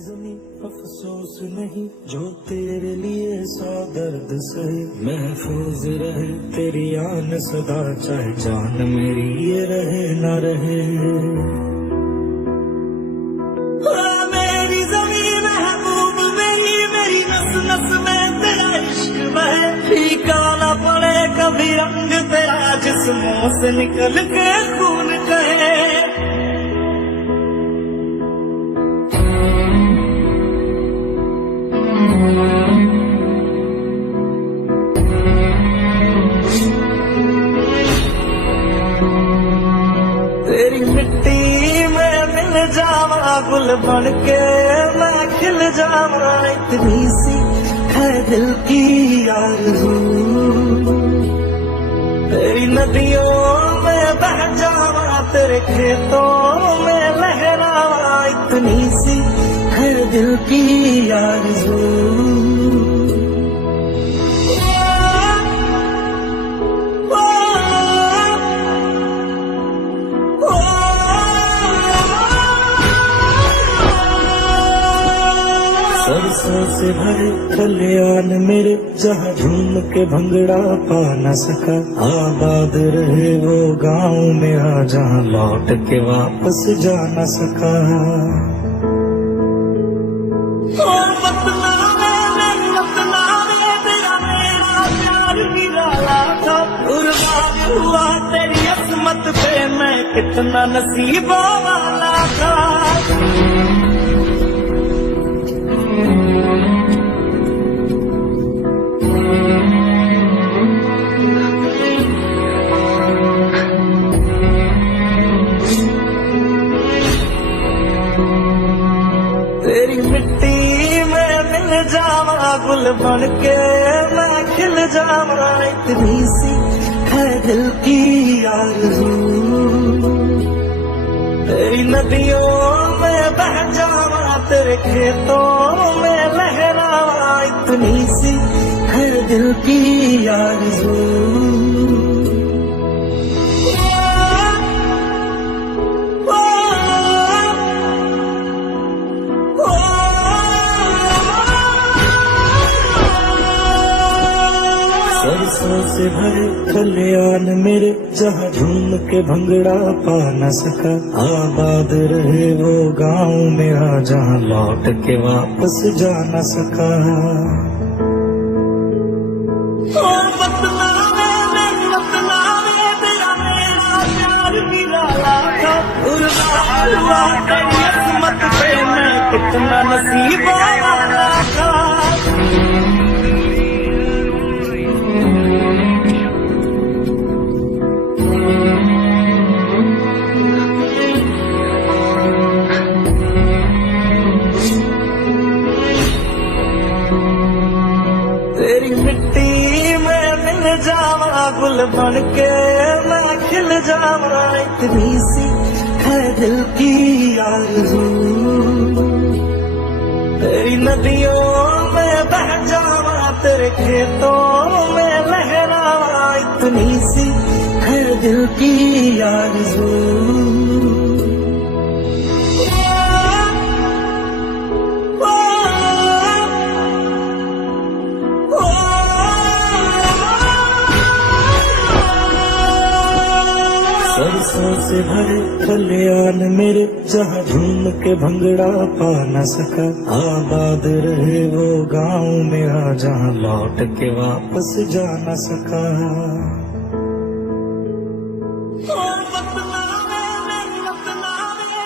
जमीं अफसोस नहीं जो तेरे लिए सौ दर्द सहे। महफूज रहे तेरी आन सदा चाहे जान मेरी ये रहे ना रहे। मेरी जमीं महबूब मेरी नस नस में तेरा इश्क बहे। फीका ना पड़े कभी रंग तेरा जिस्मों से निकल के खून कहे। तेरी मिट्टी में मिल जावा गुल बन के मैं खिल जावा। इतनी सी है दिल की आरज़ू। तेरी नदियों में बह जावा तेरे खेतों में लहरावा। इतनी सी है दिल की आरज़ू। सरसों से भरे कल्याण मेरे जहाँ झूम के भंगड़ा पा न सका। आबाद रहे वो गाँव मेरा जहाँ लौट के वापस जा न सका। हुआ तेरी असमत पे मैं कितना नसीबों वाला था। तेरी मिट्टी में मिल जावा गुल बन के मैं खिल जावा। इतनी सी है दिल की आरज़ू। तेरी नदियों में बह जावा तेरे खेतों में लहरावा। इतनी सी है दिल की आरज़ू। सरसों से भरे कल्याण मेरे जहाँ झूम के भंगड़ा पा न सका। आबाद रहे वो गाँव मेरा जहाँ लौट के वापस जा न सका। तेरी असमत पे मैं कितना नसीबों वाला था। तेरी मिट्टी में मिल जावा गुल बन के मैं खिल जावा। इतनी सी है दिल की आरज़ू। तेरी नदियों में बह जावा तेरे खेतों में लहरावा। इतनी सी है दिल की आरज़ू। सरसों से भरे कल्याण मेरे जहाँ झूम के भंगड़ा पा न सका। आबाद रहे वो गाँव मेरा जहाँ लौट के वापस जा न सका।